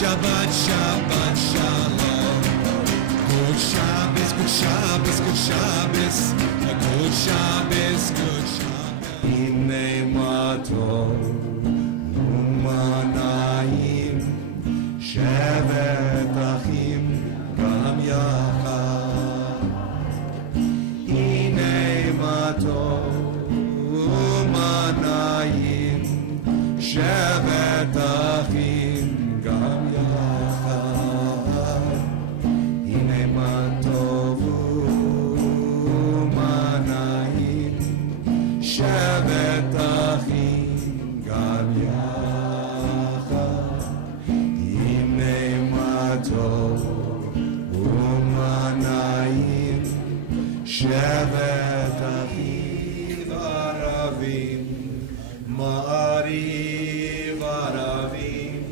Shabbat, Shabbat, Shalom. Good Shabbos, good Shabbos, good Shabbos. Good Shabbos, good Shabbos. Hinei matov umanayim shevet achim gam yachad. Hinei matov umanayim shevet achim gam yachad. Hinei matov umanayim shevet achim gam yachad. Hinei matov umanayim shevet achim aravim ma'ariv aravim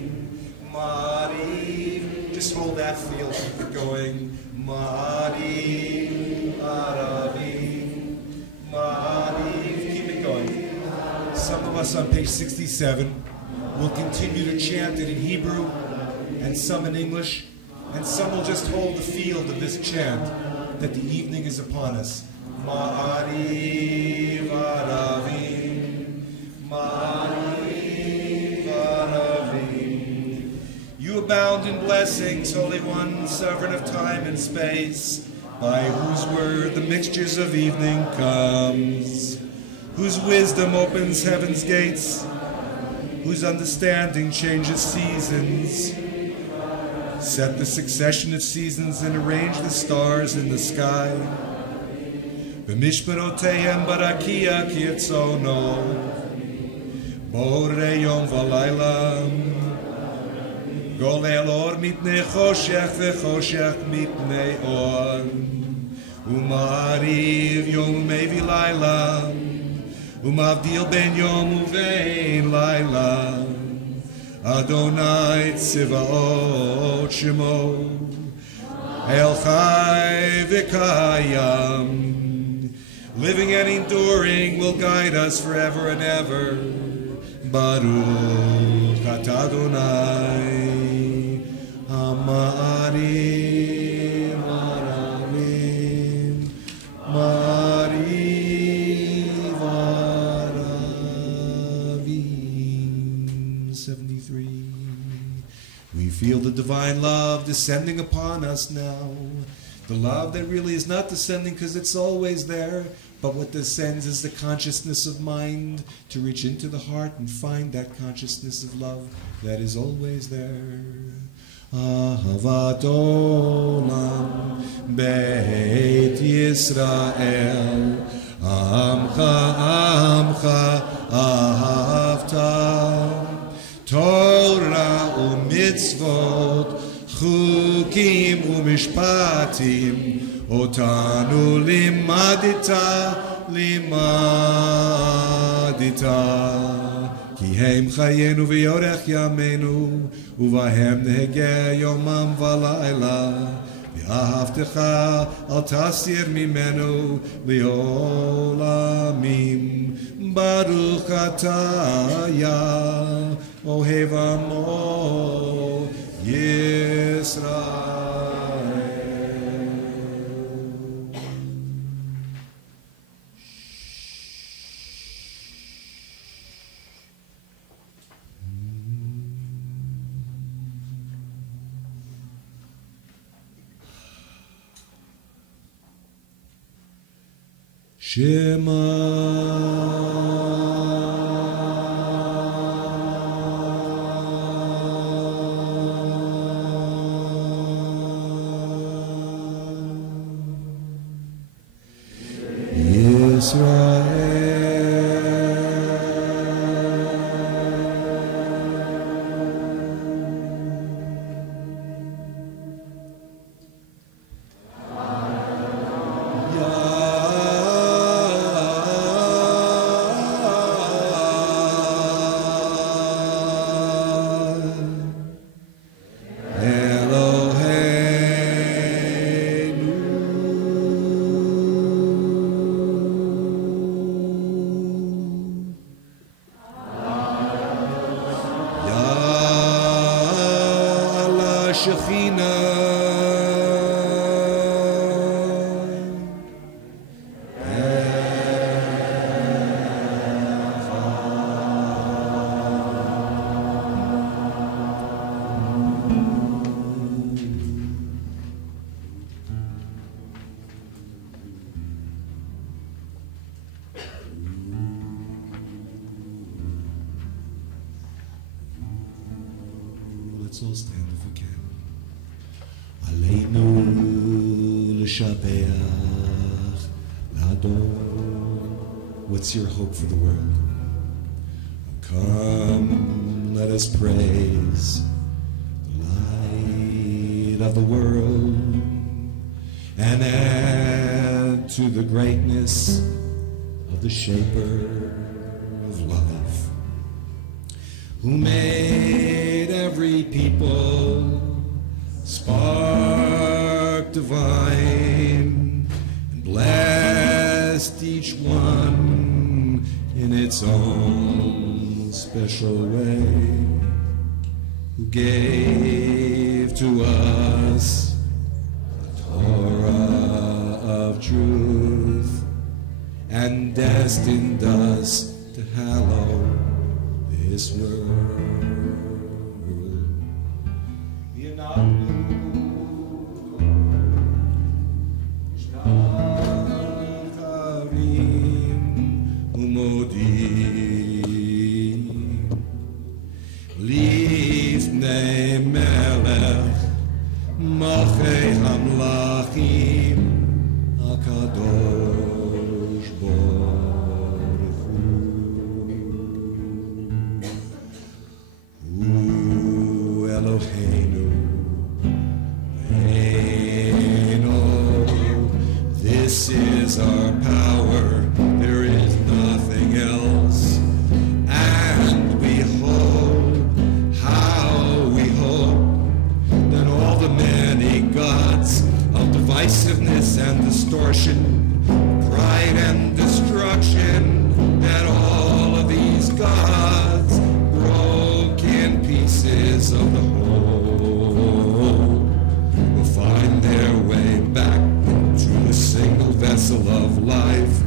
ma'ariv. Just hold that feel, keep it going. Ma'ariv aravim ma'ariv. Keep it going. Some of us on page 67 will continue to chant it in Hebrew, and some in English, and some will just hold the field of this chant that the evening is upon us. Ma'ariv aravim, ma'ariv aravim. You abound in blessings, Holy One, Sovereign of time and space, by whose word the mixtures of evening comes, whose wisdom opens heaven's gates, whose understanding changes seasons. Set the succession of seasons and arrange the stars in the sky. B'mishparotehem barakia kirtzono, borei yom v'layla, golei or mitnei choshech v'choshech mitnei or, u'ma'ariv yom u'mevi layla, u'mavdil ben yom u'vein layla, Adonai Tzivaot Shemo, El Chai V'Kayam, living and enduring, will guide us forever and ever. Baruch Atah Adonai Ha'ma'arim Aravim Ma'ariv Aravim. 73. We feel the divine love descending upon us now. The love that really is not descending because it's always there, but what descends is the consciousness of mind to reach into the heart and find that consciousness of love that is always there. Ahavat olam beit Yisrael, amcha amcha ahavta, Torah u'mitzvot, chukim u'mishpatim, otanu limadita, limadita. Ki heim chayenu v'yorech yamenu, uvahem nehege yomam v'layla, v'ahavtecha al tasir mimenu li'olamim. Baruch atah Yah Ohev Amo Yisrael. Shema Let's all stand if we can. Aleinu l'shabeach l'adon. What's your hope for the world? Come, let us praise the light of the world and add to the greatness of the shaper of life, who made every people spark divine and blessed each one in its own special way, who gave to us the Torah of truth and destined us to hallow this world. Lifnei Melech Malchei Hamlachim HaKadosh Baruch Hu Eloheinu Eino. This is our power, there is nothing else. And we hope, how we hope, that all the many gods of divisiveness and distortion, pride and destruction, that all of these gods, broken pieces of the whole, will find their way back into the single vessel of life,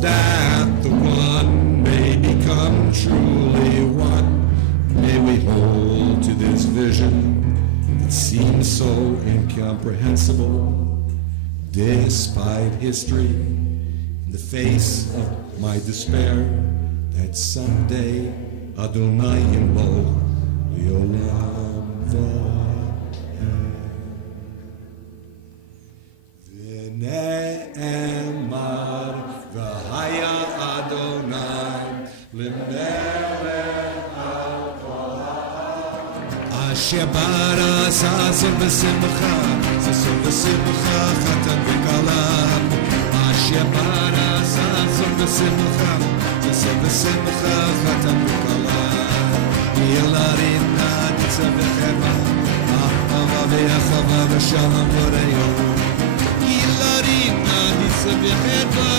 that the one may become truly one. May we hold to this vision that seems so incomprehensible, despite history, in the face of my despair, that someday Adonai Yimlo Yolam V'ne'emar v'haya Adonai l'melech al kol ha'am. Asher bara zason v'simcha, zason v'simcha chatan v'kalam. Asher bara zason v'simcha, zason v'simcha chatan v'kalam. Yilarin na'nitza v'cheva, ahava v'yachava v'shalom v'reyom. Yilarin na'nitza v'cheva,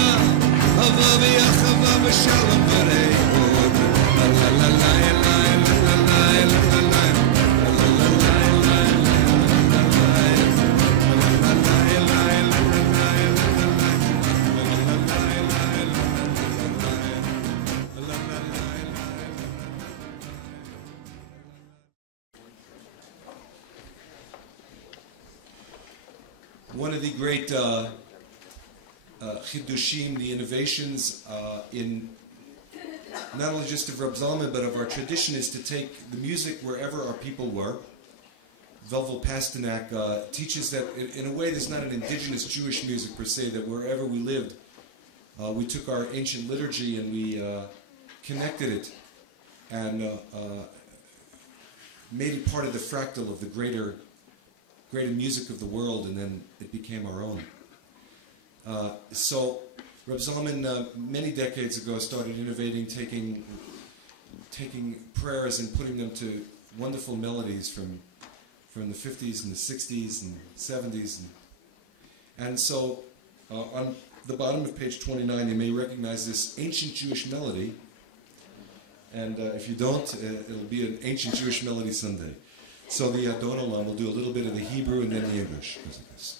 ahava v'yachava v'shalom v'reyom. La la la la la la la la la la. One of the great chidushim, the innovations in not only just of Reb Zalman but of our tradition, is to take the music wherever our people were. Velvel Pasternak teaches that in a way there's not an indigenous Jewish music per se, that wherever we lived, we took our ancient liturgy and we connected it and made it part of the fractal of the greater music of the world, and then it became our own. So Reb Zalman many decades ago started innovating, taking prayers and putting them to wonderful melodies from the 50s and the 60s and 70s. And so on the bottom of page 29 you may recognize this ancient Jewish melody, and if you don't, it'll be an ancient Jewish melody someday. So the Adon Olam will do a little bit of the Hebrew and then the English. Goes like this.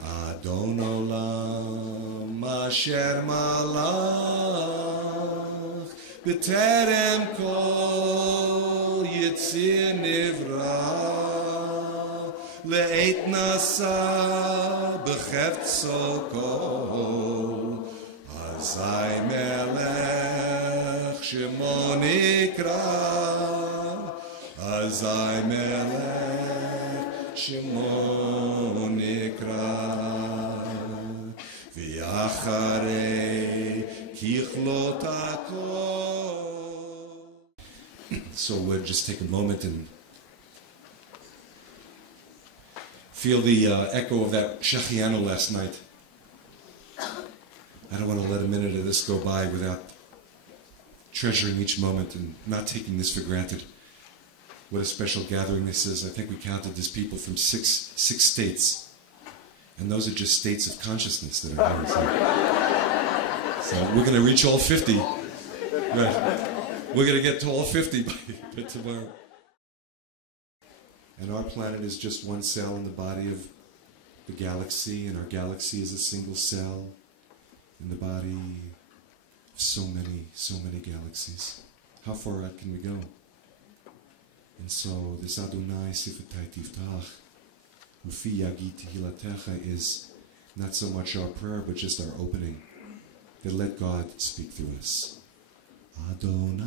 Adon Olam Asher Malach B'terem Kol Yitzir Nivra Le'et Nasa B'chefzo Kol Azai Melech Shemo Nikra Azai Melech Shemo Nikra V'yacharei Kichlot HaKol. So we'll just take a moment and feel the echo of that Shechianu last night. I don't want to let a minute of this go by without treasuring each moment and not taking this for granted. What a special gathering this is. I think we counted this people from six states. And those are just states of consciousness that are here. So we're going to reach all 50. Right. We're going to get to all 50 by tomorrow. And our planet is just one cell in the body of the galaxy, and our galaxy is a single cell in the body of so many galaxies. How far out can we go? And so this Adonai Sifatai Tiftach Ufi Yagi Tehilatecha is not so much our prayer, but just our opening. That let God speak through us. Adonai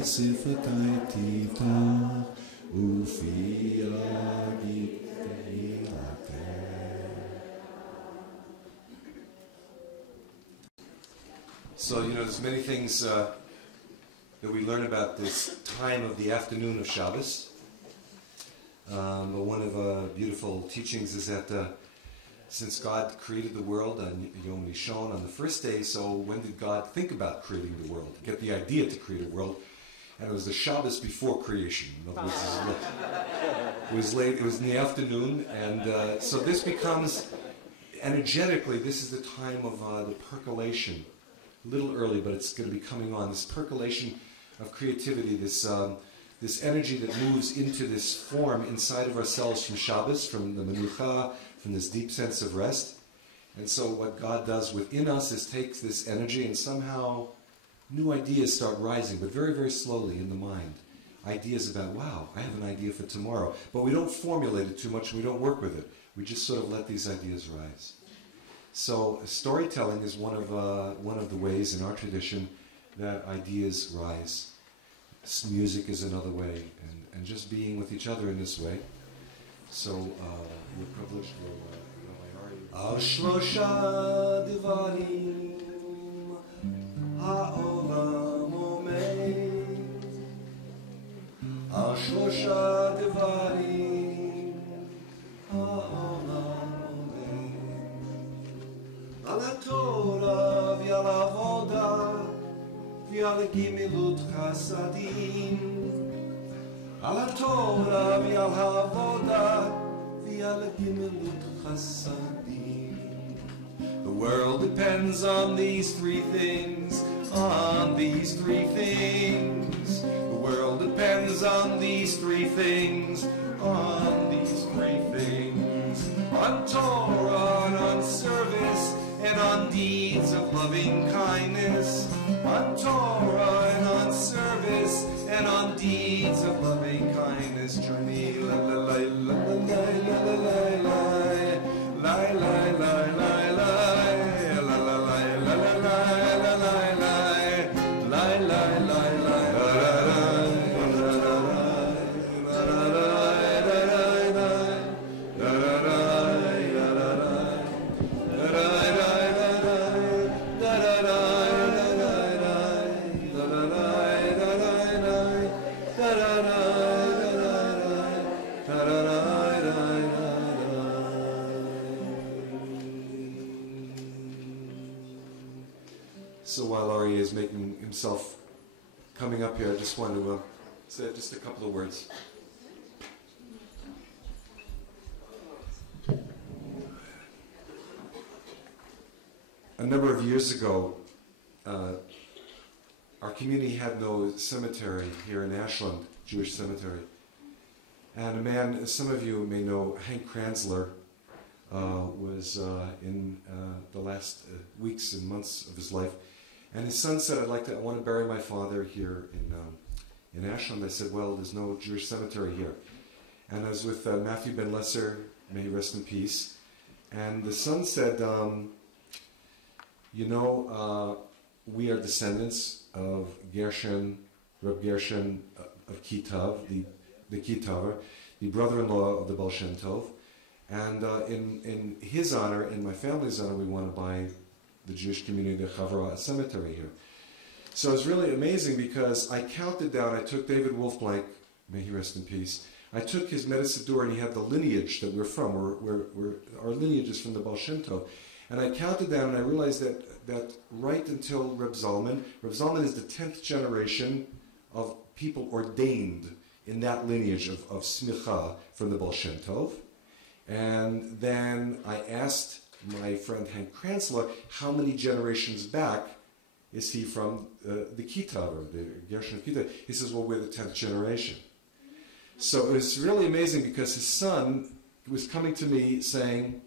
Sifatai Tiftach Ufi Yagi Tehilatecha. So, there's many things that we learn about this time of the afternoon of Shabbos. One of the beautiful teachings is that since God created the world on Yom Rishon, on the first day, so when did God think about creating the world, get the idea to create a world? And it was the Shabbos before creation. In other words, it was late, it was in the afternoon, and so this becomes, energetically, this is the time of the percolation. A little early, but it's going to be coming on. This percolation of creativity, this energy that moves into this form inside of ourselves from Shabbos, from the Menucha, from this deep sense of rest. And so what God does within us is takes this energy and somehow new ideas start rising, but very, very slowly in the mind. Ideas about, wow, I have an idea for tomorrow. But we don't formulate it too much, we don't work with it. We just sort of let these ideas rise. So storytelling is one of the ways in our tradition that ideas rise. Music is another way, and just being with each other in this way. So we're privileged to Al Shlosha Devarim Ha'olam Omeid Al Shlosha Devarim Ha'olam Omeid Al HaTorah V'al Avodah V'al Gimilut Chasadim Al HaTorah V'al Avodah V'al Gimilut Chasadim. The world depends on these three things, on these three things. The world depends on these three things, on these three things. On Torah and on service and on deeds of loving kindness. On Torah and on service and on deeds of loving kindness. Join me, la la la la la la la la la la la la. So while Ari is making himself coming up here, I just want to say just a couple of words. A number of years ago, our community had no cemetery here in Ashland, Jewish cemetery. And a man, some of you may know, Hank Kranzler, was in the last weeks and months of his life. And his son said, I want to bury my father here in Ashland. I said, well, there's no Jewish cemetery here. And I was with Matthew Ben Lesser, may he rest in peace. And the son said, we are descendants of Gershon, Reb Gershon of Kitav, the Kitaver, the brother-in-law of the Baal Shem Tov. And in his honor, in my family's honor, we want to buy the Jewish community, the Havurah, a cemetery here. So it was really amazing because I counted down, I took David Wolfblank, may he rest in peace, I took his Medicidor and he had the lineage that we're from, our lineage is from the Baal Shem Tov. And I counted down and I realized that right until Reb Zalman is the 10th generation of people ordained in that lineage of smicha from the Baal Shem Tov. And then I asked my friend Hank Kranzler, how many generations back is he from the Kitav, or the Gershon of Kitav? He says, well, we're the 10th generation. So it was really amazing because his son was coming to me saying,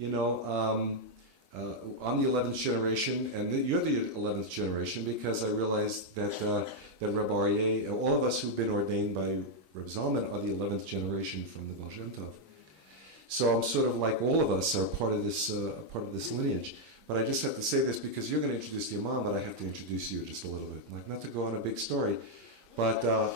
I'm the 11th generation, and you're the 11th generation, because I realized that Rabbi Aryeh, all of us who've been ordained by Reb Zalman are the 11th generation from the Baal Shem Tov. So I'm sort of like all of us are part of this lineage. But I just have to say this because you're going to introduce your mom, but I have to introduce you just a little bit. Like, not to go on a big story, but a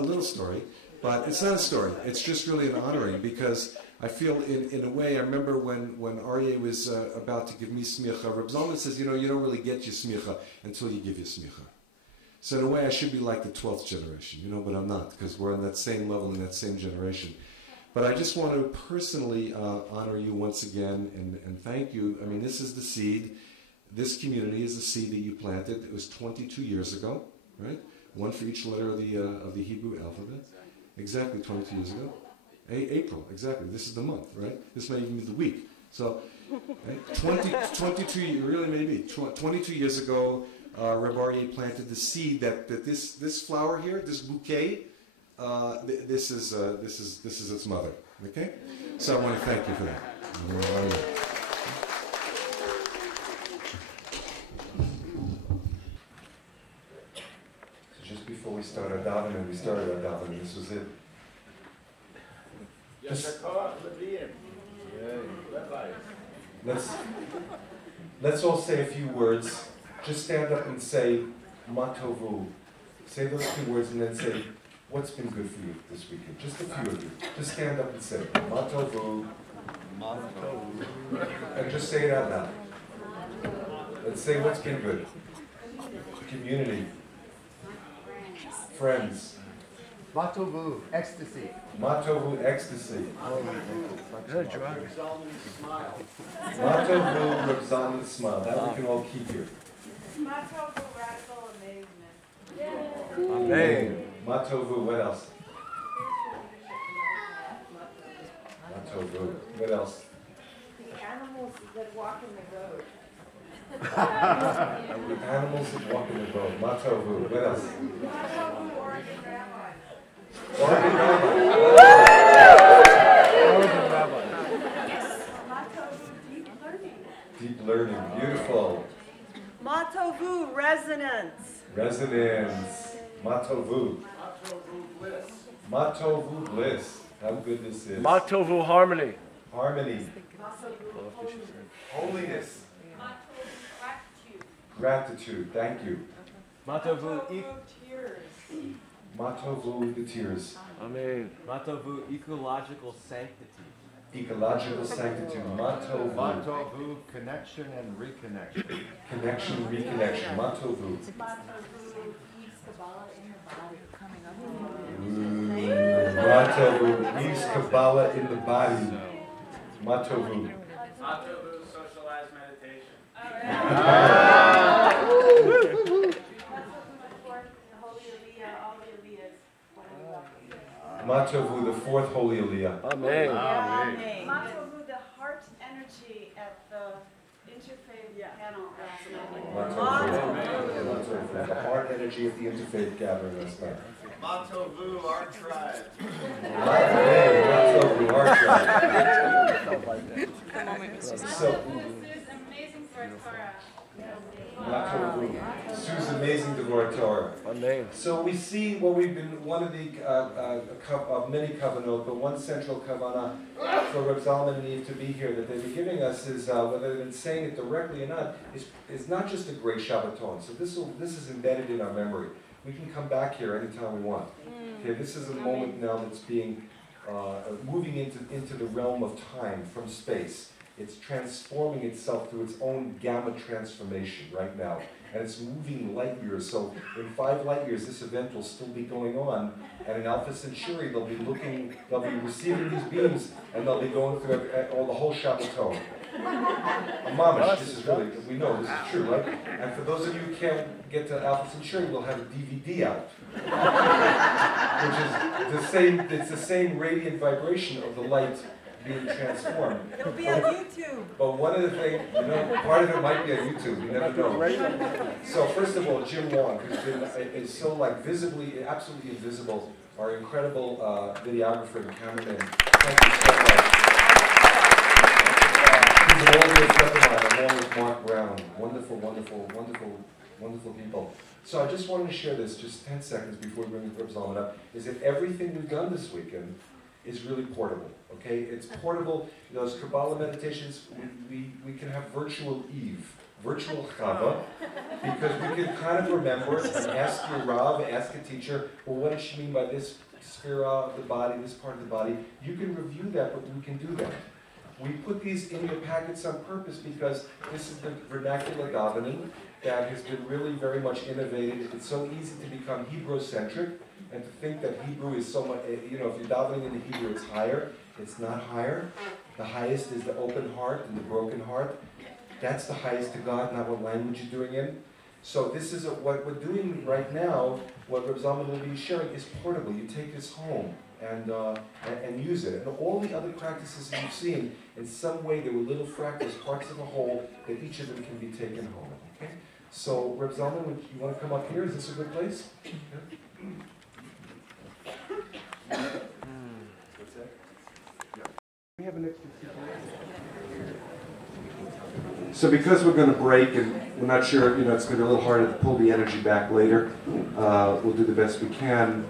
little story. But it's not a story. It's just really an honoring because I feel in a way, I remember when Aryeh was about to give me smicha, Reb Zalman says, you don't really get your smicha until you give your smicha. So in a way, I should be like the 12th generation, but I'm not, because we're on that same level in that same generation. But I just want to personally honor you once again and thank you. I mean, this is the seed. This community is the seed that you planted. It was 22 years ago, right? One for each letter of the Hebrew alphabet. Exactly 22 years ago. April, exactly. This is the month, right? This may even be the week. So, right? 22, really maybe, 22 years ago, Rabbi Aryeh planted the seed that this flower here, this bouquet, this is its mother. Okay, so I want to thank you for that. So just before we start our davening, This was it. Let's all say a few words. Just stand up and say Matovu. Say those two words and then say, what's been good for you this weekend? Just a few of you. Just stand up and say Matovu. And just say it out loud. Let's say what's been good. Community. Friends. Matovu, ecstasy. Matovu, ecstasy. Good drug. Matovu, Reb Zalman smile. That we can all keep here. Matovu, radical amazement. Amen. Matovu, what else? Matovu, what else? The animals that walk in the road. Animals that walk in the road. Matovu, what else? Matovu, Oregon Rabbi. Oregon Rabbi. Oregon Rabbi. Matovu, deep learning. Deep learning, beautiful. Matovu, resonance. Resonance. Matovu. Matovu bliss. Matovu bliss. How good this is. Matovu harmony. Harmony. Matovu, Holiness. gratitude. Gratitude. Thank you. Matovu tears. Matovu the tears. Amen. Matovu ecological sanctity. Ecological sanctitude. Matovu. Matovu connection and reconnection. Connection, reconnection. Matovu. Matovu, eats Kabbalah in the body. Coming up. Matovu. Eats Kabbalah in the body. Matovu. Matovu socialized meditation. Matovu, the fourth holy Aliyah. Amen. Amen. Matovu, the heart energy at the interfaith panel last night. Matovu, the heart energy of the interfaith gathering last night. Matovu, our tribe. Sue's amazing for Torah. Sue's amazing Devorah Torah. Amen. So we see what we've been, one of the of many kavanot, but one central kavana for Reb Zalman and Eve to be here that they've been giving us is, whether they've been saying it directly or not, is not just a great shabbaton. So this is embedded in our memory. We can come back here anytime we want. Okay, this is a moment now that's being moving into the realm of time from space. It's transforming itself through its own gamma transformation right now. And it's moving light years. So in 5 light years, this event will still be going on. And in Alpha Centauri, they'll be receiving these beams, and they'll be going through the whole shabbaton. Mamish, this is really, we know this is true, right? And for those of you who can't get to Alpha Centauri, we'll have a DVD out. Which is the same, it's the same radiant vibration of the light being transformed. It'll be on YouTube. But one of the things, part of it might be on YouTube, you never know. So first of all, Jim Wong, is so visibly, absolutely invisible, our incredible videographer and cameraman. Thank you so much. He's an old good friend of mine, along with Mark Brown. Wonderful, wonderful, wonderful, wonderful people. So I just wanted to share this, just 10 seconds before we bring the Reb Zalman up, is that everything we've done this weekend is really portable, okay? It's portable. Those Kabbalah meditations, we can have virtual Eve, virtual Chava, because we can kind of remember and ask your Rav, ask a teacher, well, what does she mean by this sphere of the body, this part of the body? You can review that, but we can do that. We put these in your packets on purpose because this is the vernacular davening that has been really very much innovated. It's so easy to become Hebrew-centric and to think that Hebrew is so much, if you're davening in the Hebrew, it's higher. It's not higher. The highest is the open heart and the broken heart. That's the highest to God, not what language you're doing in. So this is what we're doing right now. What Reb Zalman will be sharing is portable. You take this home and use it. And all the other practices that you've seen, in some way, they were little fractals, parts of a whole, that each of them can be taken home. Okay? So Reb Zalman, you want to come up here? Is this a good place? Yeah. What's that? Yeah. We have an extra seat. So because we're going to break and we're not sure, it's going to be a little harder to pull the energy back later, we'll do the best we can.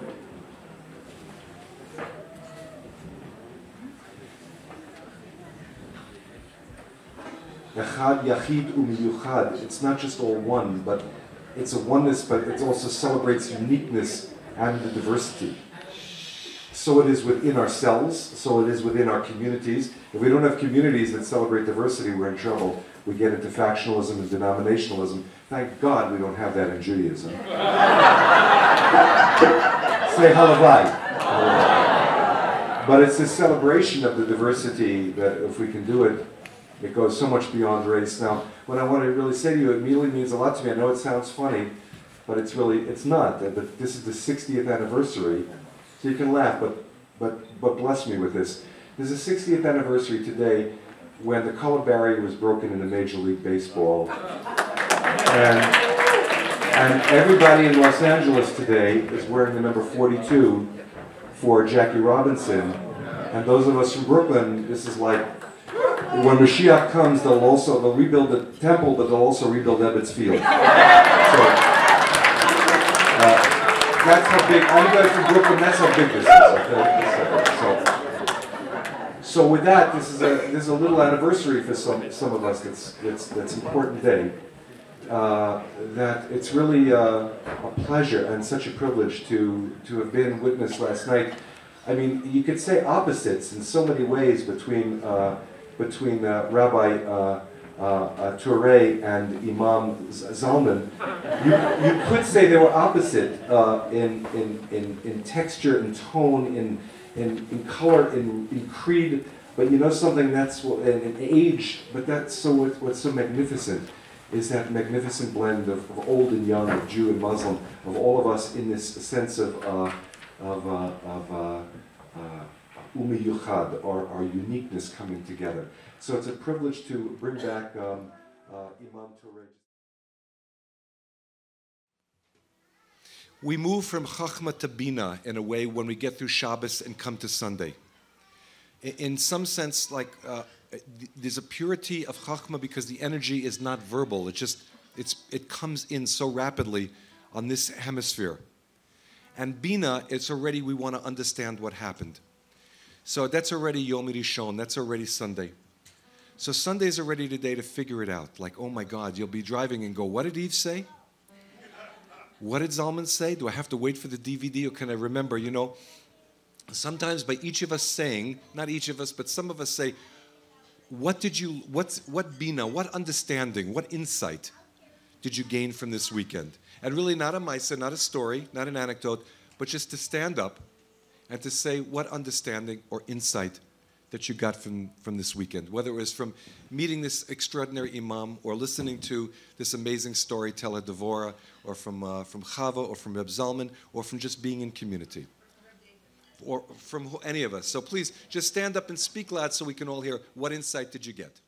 Echad, Yachid, Umiyuchad. It's not just all one, but it's a oneness, but it also celebrates uniqueness and the diversity. So it is within ourselves, so it is within our communities. If we don't have communities that celebrate diversity, we're in trouble. We get into factionalism and denominationalism. Thank God we don't have that in Judaism. Say halavai. But it's a celebration of the diversity that if we can do it, it goes so much beyond race. Now, what I want to really say to you, it immediately means a lot to me. I know it sounds funny, but it's not. But this is the 60th anniversary. So you can laugh, but bless me with this. There's a 60th anniversary today when the color barrier was broken in the Major League Baseball. And everybody in Los Angeles today is wearing the number 42 for Jackie Robinson. And those of us from Brooklyn, this is like, when Mashiach comes, they'll rebuild the temple, but they'll also rebuild Ebbets Field. That's how big, all you guys from Brooklyn, that's how big this is, okay? So with that, this is a little anniversary for some of us that's an important day. That it's really a pleasure and such a privilege to have been witness last night. I mean, you could say opposites in so many ways between Rabbi Touré and Imam Zalman. You could say they were opposite in texture, in tone, in color, in creed, but you know something that's in age. But that's what's so magnificent is that magnificent blend of old and young, of Jew and Muslim, of all of us in this sense of Umi Yuchad, our uniqueness coming together. So it's a privilege to bring back Imam Touré. We move from Chachma to Bina in a way when we get through Shabbos and come to Sunday. In some sense, like there's a purity of Chachma because the energy is not verbal. It comes in so rapidly on this hemisphere. And Bina, it's already we want to understand what happened. So that's already Yom Rishon. That's already Sunday. So Sunday is already the day to figure it out. Like, oh my God, you'll be driving and go, what did Eve say? What did Zalman say? Do I have to wait for the DVD or can I remember? You know, sometimes by each of us saying, not each of us, but some of us say, what Bina, what understanding, what insight did you gain from this weekend? And really not a Maisa, not a story, not an anecdote, but just to stand up and to say what understanding or insight that you got from this weekend, whether it was from meeting this extraordinary imam or listening to this amazing storyteller, Devora, or from Chava, or from Reb Zalman, or from just being in community, or from any of us. So please, just stand up and speak loud so we can all hear what insight did you get.